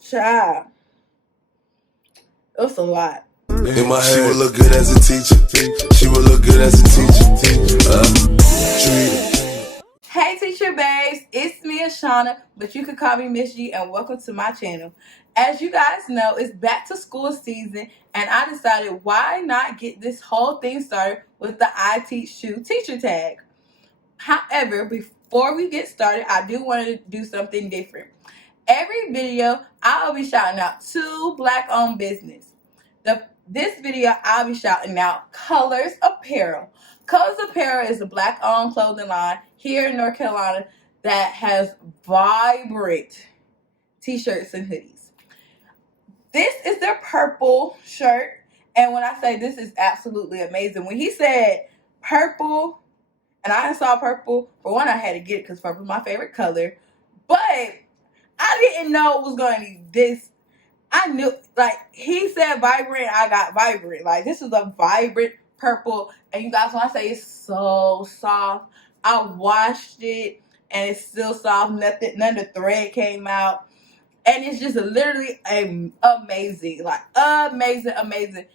child. It was a lot. In my head, she would look good as a teacher. She would look good as a teacher. Hey teacher babes, it's me Ashana, but you can call me Miss G, and welcome to my channel. As you guys know, it's back to school season, and I decided why not get this whole thing started with the I Teach Too teacher tag. However, before we get started, I do want to do something different. Every video, I'll be shouting out 2 Black-owned business. This video, I'll be shouting out Colors Apparel. Colors Apparel is a Black-owned clothing line here in North Carolina that has vibrant t-shirts and hoodies. This is their purple shirt, and when I say this is absolutely amazing, when he said purple, and I saw purple, for one, I had to get it because purple is my favorite color, but I didn't know it was going to be this. I knew, like, he said vibrant, I got vibrant. Like, this is a vibrant purple. And you guys, when I say it's so soft, I washed it and it's still soft. None of the thread came out. And it's just literally amazing. Like, amazing.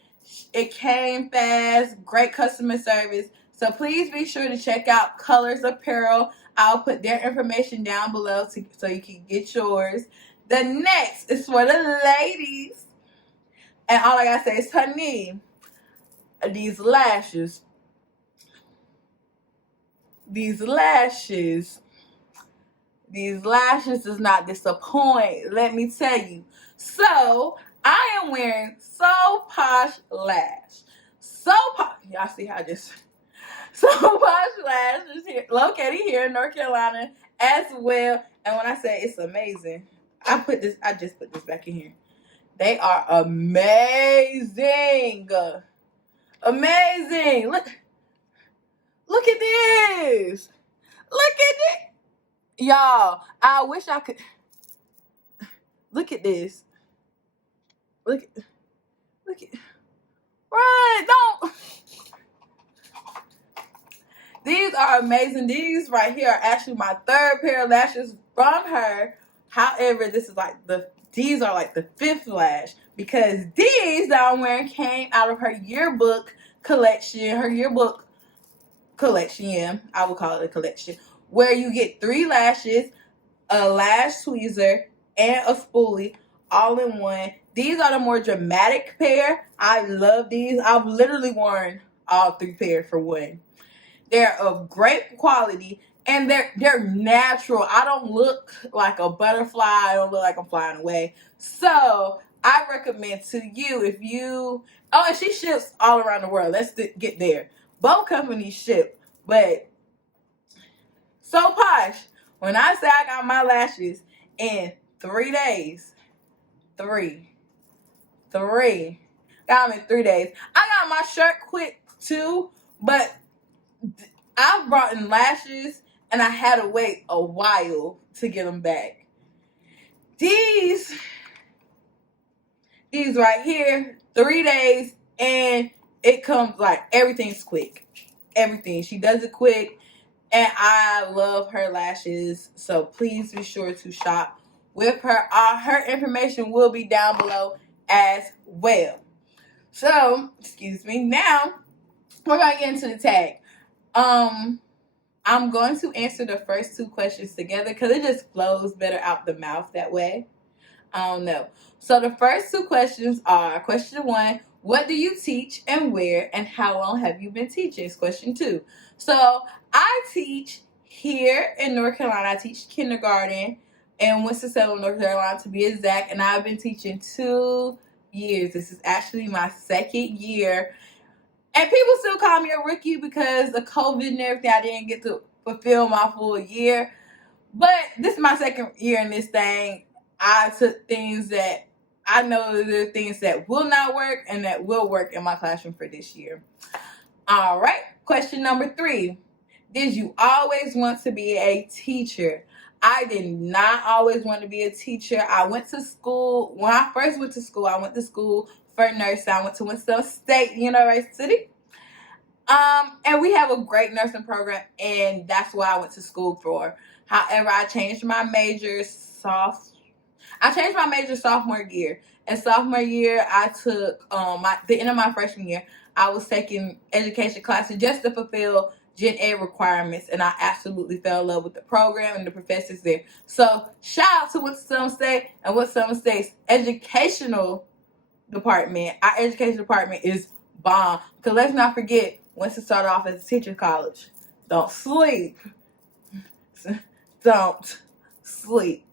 It came fast. Great customer service. So please be sure to check out Colors Apparel. I'll put their information down below so you can get yours. The next is for the ladies. And all I gotta say is, honey, these lashes does not disappoint, let me tell you. So I am wearing So Posh Lash. So Posh, y'all see how I just So Posh Lash is here, located here in North Carolina as well. And when I say it's amazing, I just put this back in here. They are amazing. Amazing. Look at this. Look at it. Y'all, I wish I could. Look at this. Look at. Right, don't. These are amazing. These right here are actually my 3rd pair of lashes from her. However, these are like the 5th lash, because these that I'm wearing came out of her yearbook collection. Her yearbook collection, yeah, I would call it a collection, where you get 3 lashes, a lash tweezer, and a spoolie all in one. These are the more dramatic pair. I love these. I've literally worn all 3 pairs for one. They're of great quality, and they're natural. I don't look like a butterfly. I don't look like I'm flying away. So I recommend to you, if you, oh, and she ships all around the world. Let's get there. Both companies ship, but So Posh, when I say I got my lashes in 3 days, three, got them in 3 days. I got my shirt quick too, but I've brought in lashes and I had to wait a while to get them back. These right here, 3 days, and it comes like everything's quick. Everything. She does it quick, and I love her lashes. So please be sure to shop with her. Her information will be down below as well. So, excuse me. Now we're gonna get into the tag. I'm going to answer the first 2 questions together because it just flows better out the mouth that way. I don't know. So the first 2 questions are: question 1, what do you teach and where, and how long have you been teaching? It's question 2. So I teach here in North Carolina. I teach kindergarten in Winston-Salem, North Carolina, to be exact, and I've been teaching 2 years. This is actually my 2nd year. And people still call me a rookie because of COVID and everything. I didn't get to fulfill my full year. But this is my 2nd year in this thing. I took things that I know there are things that will not work and that will work in my classroom for this year. All right. Question number 3. Did you always want to be a teacher? I did not always want to be a teacher. I went to school. When I first went to school, I went to school for nursing. I went to Winston State University. And we have a great nursing program, and that's what I went to school for. However, I changed my major I changed my major sophomore year. And sophomore year, I took the end of my freshman year, I was taking education classes just to fulfill Gen Ed requirements, and I absolutely fell in love with the program and the professors there. So shout out to Winston-Salem State and Winston-Salem State's educational department. Our education department is bomb. Because let's not forget, Winston started off as a teacher college. Don't sleep. Don't sleep.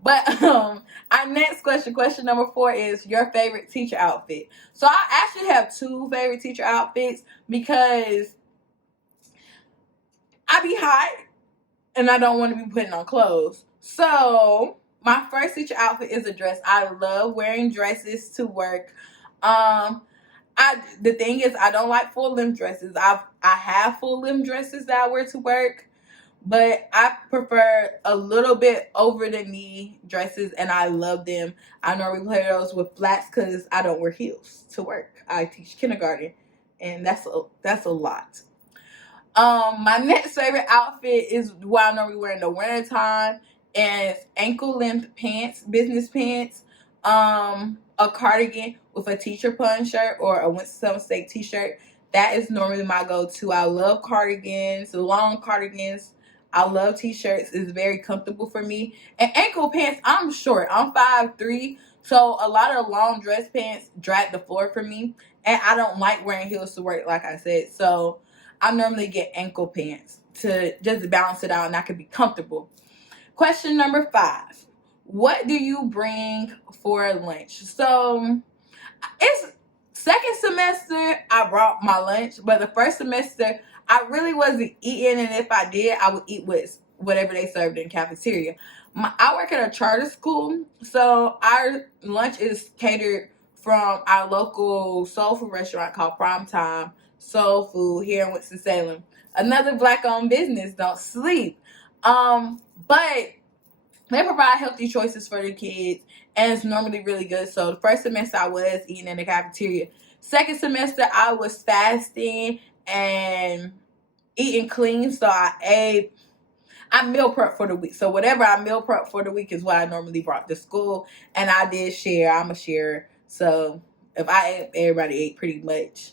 But our next question number 4 is your favorite teacher outfit. So I actually have 2 favorite teacher outfits because I be hot and I don't want to be putting on clothes. So my first teacher outfit is a dress. I love wearing dresses to work. The thing is, I don't like full limb dresses. I have full limb dresses that I wear to work, but I prefer a little bit over the knee dresses, and I love them. I normally wear those with flats because I don't wear heels to work. I teach kindergarten, and that's a lot. My next favorite outfit is what I normally wear in the wintertime, and it's ankle length pants, business pants, a cardigan with a teacher pun shirt or a Winston-Salem State t-shirt. That is normally my go-to. I love cardigans, long cardigans. I love t-shirts. It's very comfortable for me. And ankle pants, I'm short. I'm 5'3", so a lot of long dress pants drag the floor for me. And I don't like wearing heels to work, like I said. So I normally get ankle pants to just balance it out and I can be comfortable. Question number 5. What do you bring for lunch? So it's second semester, I brought my lunch, but the first semester, I really wasn't eating, and if I did, I would eat with whatever they served in the cafeteria. I work at a charter school, so our lunch is catered from our local soul food restaurant called Primetime Soul Food here in Winston-Salem. Another Black-owned business, don't sleep. But they provide healthy choices for the kids, and it's normally really good. So the first semester I was eating in the cafeteria. Second semester I was fasting and eating clean, so I meal prep for the week. So whatever I meal prep for the week is what I normally brought to school, and I did share. I'm a sharer, so if I ate, everybody ate pretty much.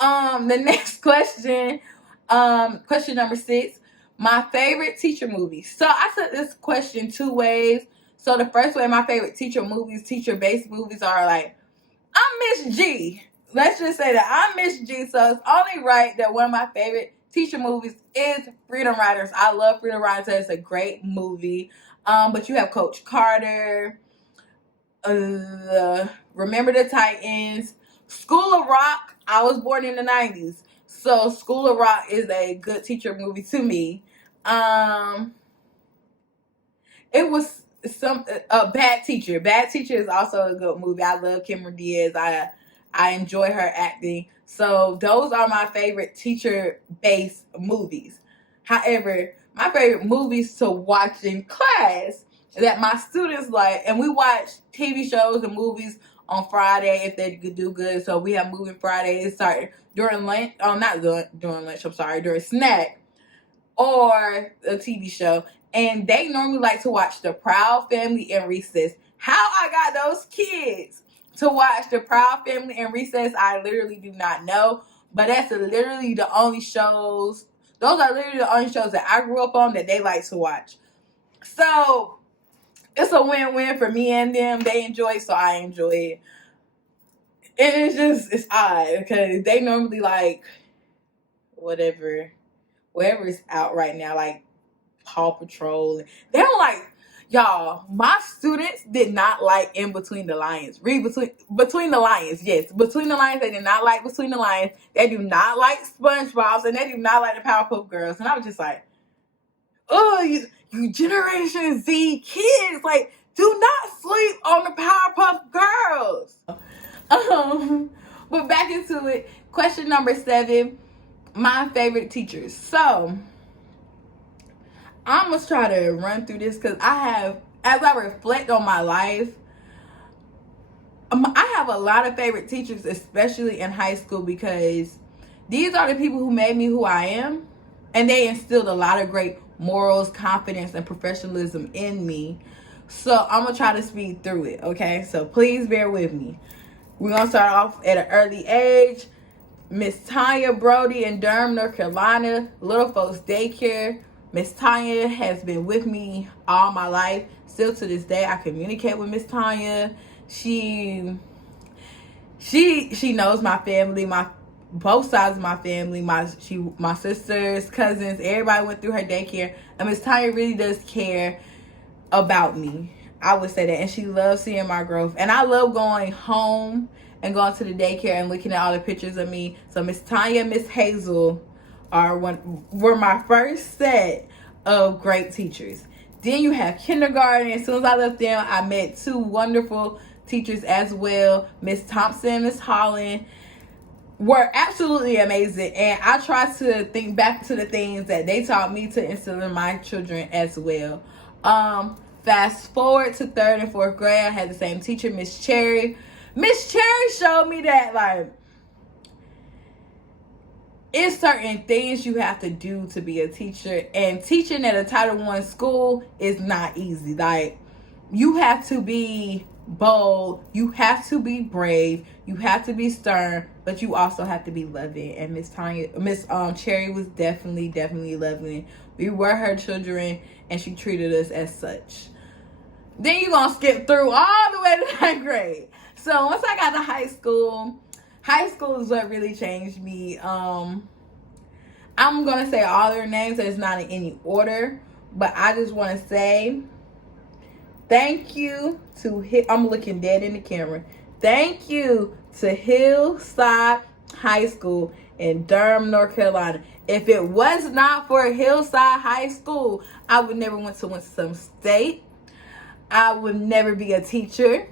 The next question, question number 6. My favorite teacher movies. So I took this question 2 ways. So the first way, my favorite teacher movies, teacher-based movies are like, I'm Miss G. Let's just say that I'm Miss G. So it's only right that one of my favorite teacher movies is Freedom Riders. I love Freedom Riders. It's a great movie. But you have Coach Carter, Remember the Titans, School of Rock. I was born in the 90s. So School of Rock is a good teacher movie to me. It was Bad Teacher. Bad Teacher is also a good movie. I love Cameron Diaz. I enjoy her acting. So those are my favorite teacher-based movies. However, my favorite movies to watch in class that my students like, and we watch TV shows and movies on Friday if they do good. So we have Movie Fridays start during lunch. Not during lunch. I'm sorry, during snack or a TV show. And they normally like to watch The Proud Family and Recess. How I got those kids to watch The Proud Family and Recess, I literally do not know. But that's literally the only shows. Those are literally the only shows that I grew up on that they like to watch. So it's a win-win for me and them. They enjoy it, so I enjoy it. And it's odd because they normally like whatever is out right now, like Paw Patrol. They don't like, y'all, my students did not like In Between the Lions. Read Between the Lions, yes. Between the Lions, they did not like Between the Lions. They do not like SpongeBob, and they do not like the Powerpuff Girls. And I was just like, oh, you Generation Z kids, like, do not sleep on the Powerpuff Girls. But back into it. Question number 7. My favorite teachers. So I'm gonna try to run through this because as I reflect on my life, I have a lot of favorite teachers, especially in high school, because these are the people who made me who I am, and they instilled a lot of great morals, confidence, and professionalism in me. So I'm gonna try to speed through it, okay? So please bear with me. We're gonna start off at an early age. Miss Tanya Brody in Durham, North Carolina, Little Folks Daycare. Miss Tanya has been with me all my life. Still to this day, I communicate with Miss Tanya. She knows my family, both sides of my family, my sisters, cousins, everybody went through her daycare. And Miss Tanya really does care about me. I would say that. And she loves seeing my growth. And I love going home and going to the daycare and looking at all the pictures of me. So Miss Tanya and Miss Hazel were my first set of great teachers. Then you have kindergarten. As soon as I left them, I met two wonderful teachers as well. Miss Thompson, Miss Holland were absolutely amazing. And I try to think back to the things that they taught me to instill in my children as well. Fast forward to 3rd and 4th grade, I had the same teacher, Miss Cherry. Miss Cherry showed me that, like, it's certain things you have to do to be a teacher. And teaching at a Title I school is not easy. Like, you have to be bold, you have to be brave, you have to be stern, but you also have to be loving. And Miss Cherry was definitely loving. We were her children, and she treated us as such. Then you're gonna skip through all the way to 9th grade. So once I got to high school is what really changed me. I'm gonna say all their names. It's not in any order, but I just want to say thank you to I'm looking dead in the camera. Thank you to Hillside High School in Durham, North Carolina. If it was not for Hillside High School, I would never went to Winston State. I would never be a teacher.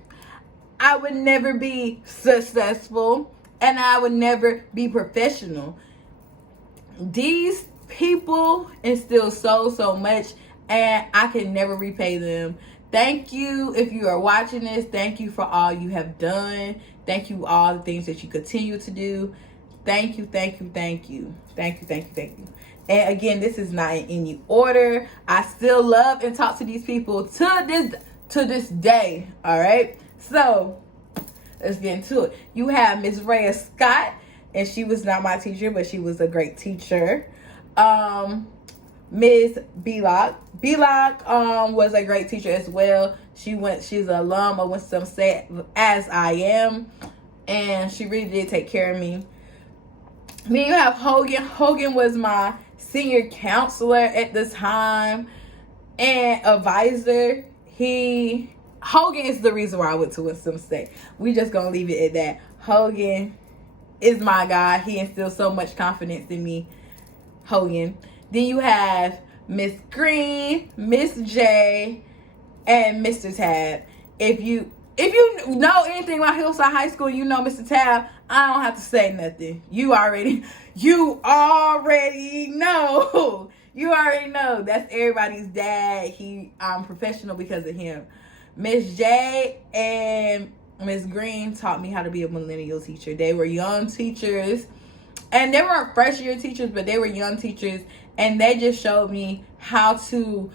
I would never be successful. And I would never be professional. These people instill so much, and I can never repay them. Thank you if you are watching this. Thank you for all you have done. Thank you all the things that you continue to do. Thank you. And again, this is not in any order. I still love and talk to these people to this day. All right. So let's get into it. You have Miss Rhea Scott, and she was not my teacher, but she was a great teacher. Miss Belock was a great teacher as well. She's an alum of Winston State, as I am, and she really did take care of me. Then you have Hogan. Hogan was my senior counselor at the time and advisor. Hogan is the reason why I went to Winston State. We just gonna leave it at that. Hogan is my guy. He instilled so much confidence in me. Hogan. Then you have Miss Green, Miss J, and Mr. Tab. If you know anything about Hillside High School, you know Mr. Tab. I don't have to say nothing. You already know. You already know. That's everybody's dad. I'm professional because of him. Miss J and Miss Green taught me how to be a millennial teacher. They were young teachers, and they weren't first year teachers, but they were young teachers, and they just showed me how do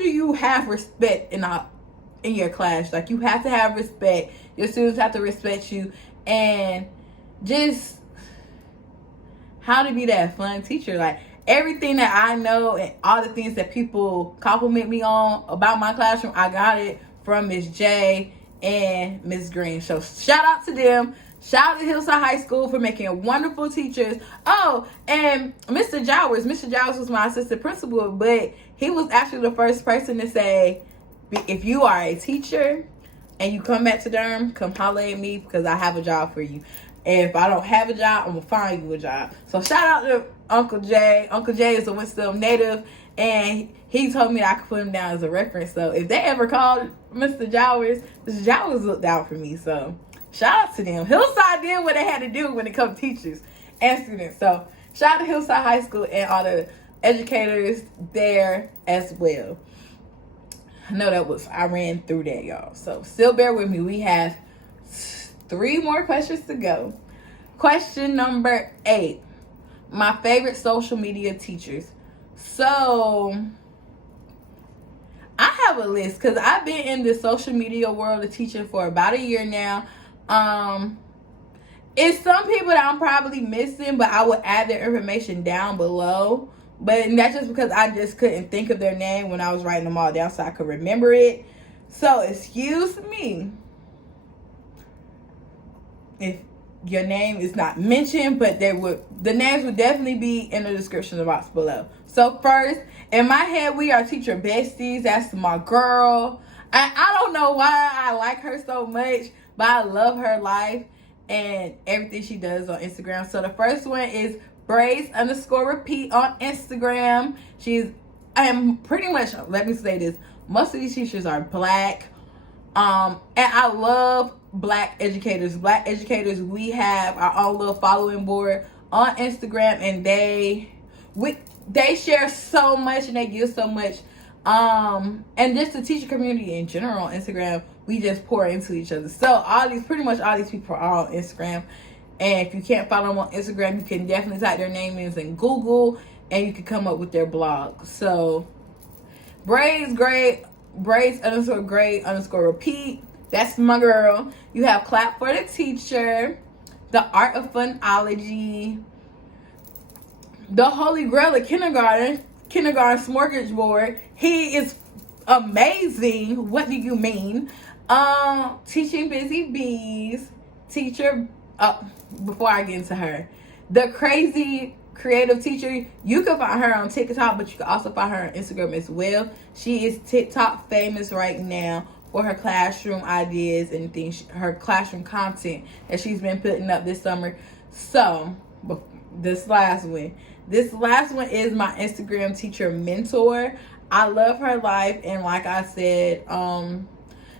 you have respect in your class. Like, you have to have respect. Your students have to respect you, and just how to be that fun teacher. Like, everything that I know and all the things that people compliment me on about my classroom, I got it from Miss J and Miss Green. So shout out to them. Shout out to Hillside High School for making wonderful teachers. Oh, and Mr. Jowers. Mr. Jowers was my assistant principal, but he was actually the first person to say, if you are a teacher and you come back to Durham, come holler at me because I have a job for you. And if I don't have a job, I'm going to find you a job. So shout out to Uncle Jay. Uncle Jay is a Winston native, and he told me I could put him down as a reference. So if they ever called Mr. Jowers, Mr. Jowers looked out for me. So shout out to them. Hillside did what they had to do when it comes to teachers and students. So shout out to Hillside High School and all the educators there as well. I know I ran through that, y'all. So still bear with me. We have 3 more questions to go. Question number 8. My favorite social media teachers. So I have a list because I've been in the social media world of teaching for about a year now. It's some people that I'm probably missing, but I would add their information down below. But that's just because I just couldn't think of their name when I was writing them all down so I could remember it. So excuse me if your name is not mentioned, but the names would definitely be in the description box below. So first, in my head, we are teacher besties. That's my girl. I don't know why I like her so much, but I love her life and everything she does on Instagram. So the first one is Braids_repeat on Instagram. I'm pretty much, let me say this, most of these teachers are Black. And I love Black educators. Black educators, we have our own little following board on Instagram, and they share so much and they give so much. And just the teacher community in general on Instagram, we just pour into each other. So pretty much all these people are on Instagram. And if you can't follow them on Instagram, you can definitely type their name in Google and you can come up with their blog. So Braids_grade_repeat. That's my girl. You have Clap for the Teacher, The Art of Funology, The Holy Grail of Kindergarten Smorgasbord. He is amazing. What do you mean? Teaching Busy Bees, teacher. Before I get into her, The Crazy Creative Teacher. You can find her on TikTok, but you can also find her on Instagram as well. She is TikTok famous right now for her classroom ideas and things, her classroom content that she's been putting up this summer. So this last one is my Instagram teacher mentor. I love her life, and like I said,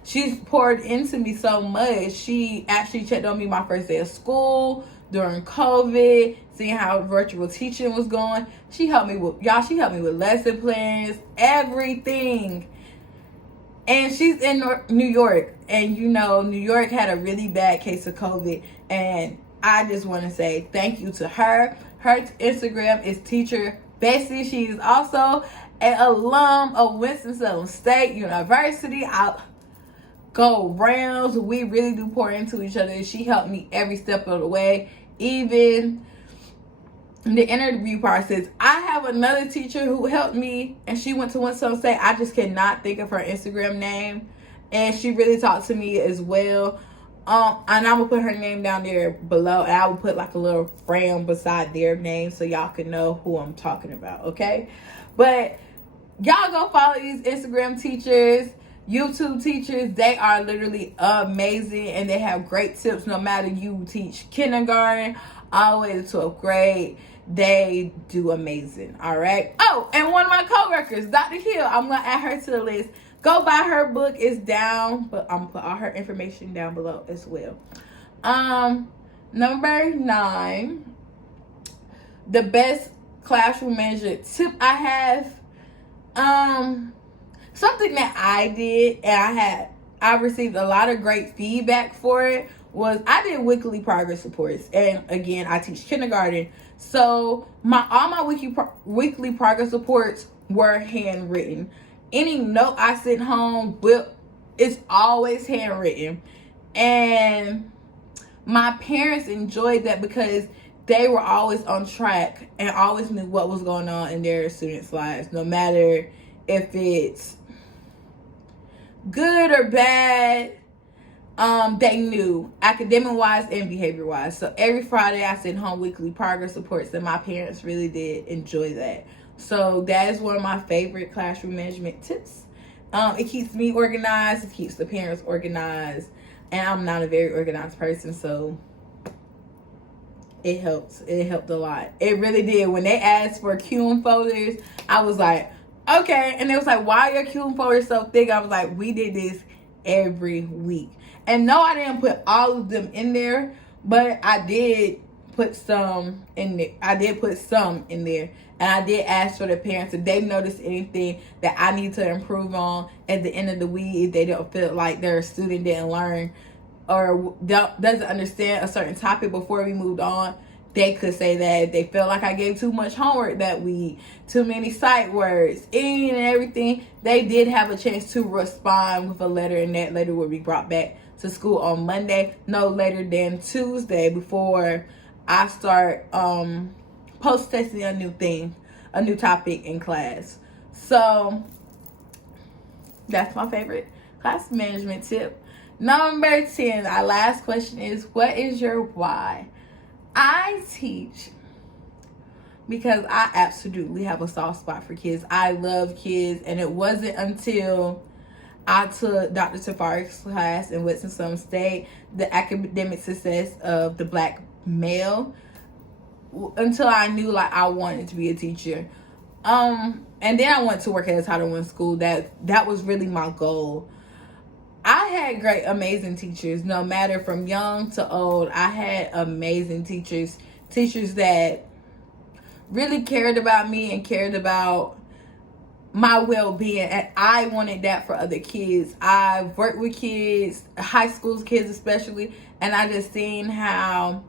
she's poured into me so much. She actually checked on me my first day of school during COVID, seeing how virtual teaching was going. She helped me with lesson plans, everything. And she's in New York, and New York had a really bad case of COVID, and I just want to say thank you to her. Her Instagram is Teacher Bessie. She is also an alum of Winston-Salem State University. Go rounds. We really do pour into each other. She helped me every step of the way, even the interview process. I have another teacher who helped me, and she went to Winston State. I just cannot think of her Instagram name, and she really talked to me as well. And I'm gonna put her name down there below, and I will put like a little frame beside their name so y'all can know who I'm talking about. Okay, but y'all go follow these Instagram teachers, YouTube teachers. They are literally amazing, and they have great tips. No matter you teach kindergarten all the way to 12th grade, they do amazing. All right. Oh, and one of my coworkers, Dr. Hill, I'm gonna add her to the list. Go buy her book. It's down, but I'm gonna put all her information down below as well. Number 9, the best classroom management tip I have. Something that I did, and I received a lot of great feedback for it, was I did weekly progress reports. And again, I teach kindergarten, so all my weekly progress reports were handwritten. Any note I sent home, it's always handwritten. And my parents enjoyed that because they were always on track and always knew what was going on in their students' lives, no matter if it's good or bad. They knew, academic wise and behavior wise. So every Friday I sent home weekly progress reports, and my parents really did enjoy that. So that is one of my favorite classroom management tips. It keeps me organized, it keeps the parents organized, and I'm not a very organized person, so it helps. It helped a lot. It really did. When they asked for queuing folders, I was like, okay. And it was like, why are your queuing folders so thick? I was like, we did this every week. And no, I didn't put all of them in there, but I did put some in there. And I did ask for the parents if they noticed anything that I need to improve on at the end of the week, if they don't feel like their student didn't learn or doesn't understand a certain topic before we moved on. they could say that they felt like I gave too much homework that week, too many sight words, any and everything. They did have a chance to respond with a letter, and that letter would be brought back to school on Monday, no later than Tuesday, before I start post-testing a new topic in class. So that's my favorite class management tip. Number 10, our last question is, what is your why? I teach because I absolutely have a soft spot for kids. I love kids, and it wasn't until I took Dr. Tafari's class in Winston-Salem State, the academic success of the Black male, until I knew like I wanted to be a teacher. And then I went to work at a Title I school. That was really my goal. I had great, amazing teachers, no matter from young to old. I had amazing teachers that really cared about me and cared about my well-being, and I wanted that for other kids. I've worked with kids, high school kids especially, and I just seen how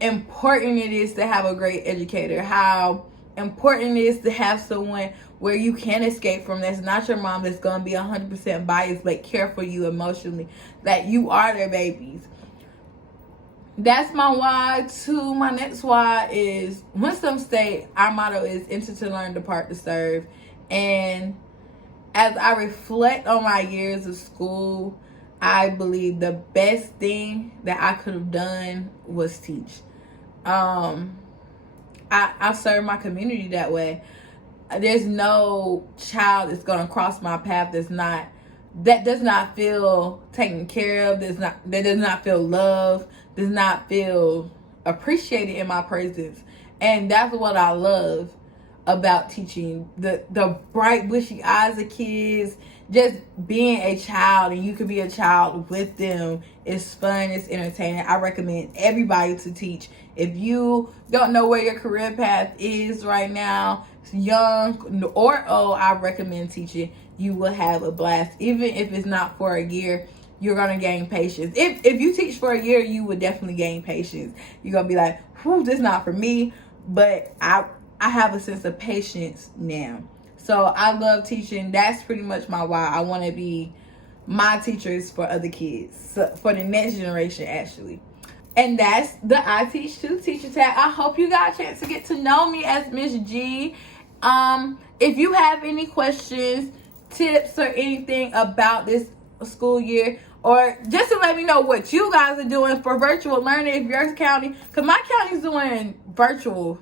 important it is to have a great educator, how important it is to have someone where you can escape from. That's not your mom that's going to be 100% biased, but care for you emotionally, that you are their babies. That's my why. To my next why is Winston State. Our motto is enter to learn, depart to serve. And as I reflect on my years of school, I believe the best thing that I could have done was teach. I serve my community that way. There's no child that's going to cross my path that does not feel taken care of, that does not feel loved, does not feel appreciated in my presence. And that's what I love about teaching. The bright, bushy eyes of kids, just being a child, and you could be a child with them. It's fun, it's entertaining. I recommend everybody to teach. If you don't know where your career path is right now, young or old, I recommend teaching. You will have a blast. Even if it's not for a year, you're going to gain patience. If you teach for a year, you would definitely gain patience. You're going to be like, whew, this is not for me. But I have a sense of patience now. So I love teaching. That's pretty much my why. I want to be my teachers for other kids, for the next generation, actually. And that's the I Teach Too teacher tag. I hope you got a chance to get to know me as Miss G. If you have any questions, tips, or anything about this school year, or just to let me know what you guys are doing for virtual learning, if your county, because my county's doing virtual.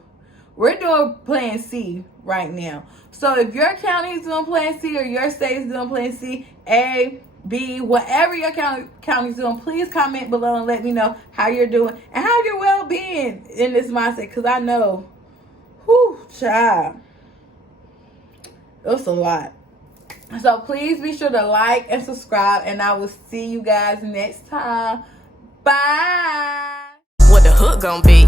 We're doing Plan C right now. So if your county is doing Plan C, or your state is doing Plan C, A, B, whatever your county's doing, please comment below and let me know how you're doing and how your well-being in this mindset. Because I know, whew, child, it's a lot. So please be sure to like and subscribe, and I will see you guys next time. Bye. What the hook gonna be?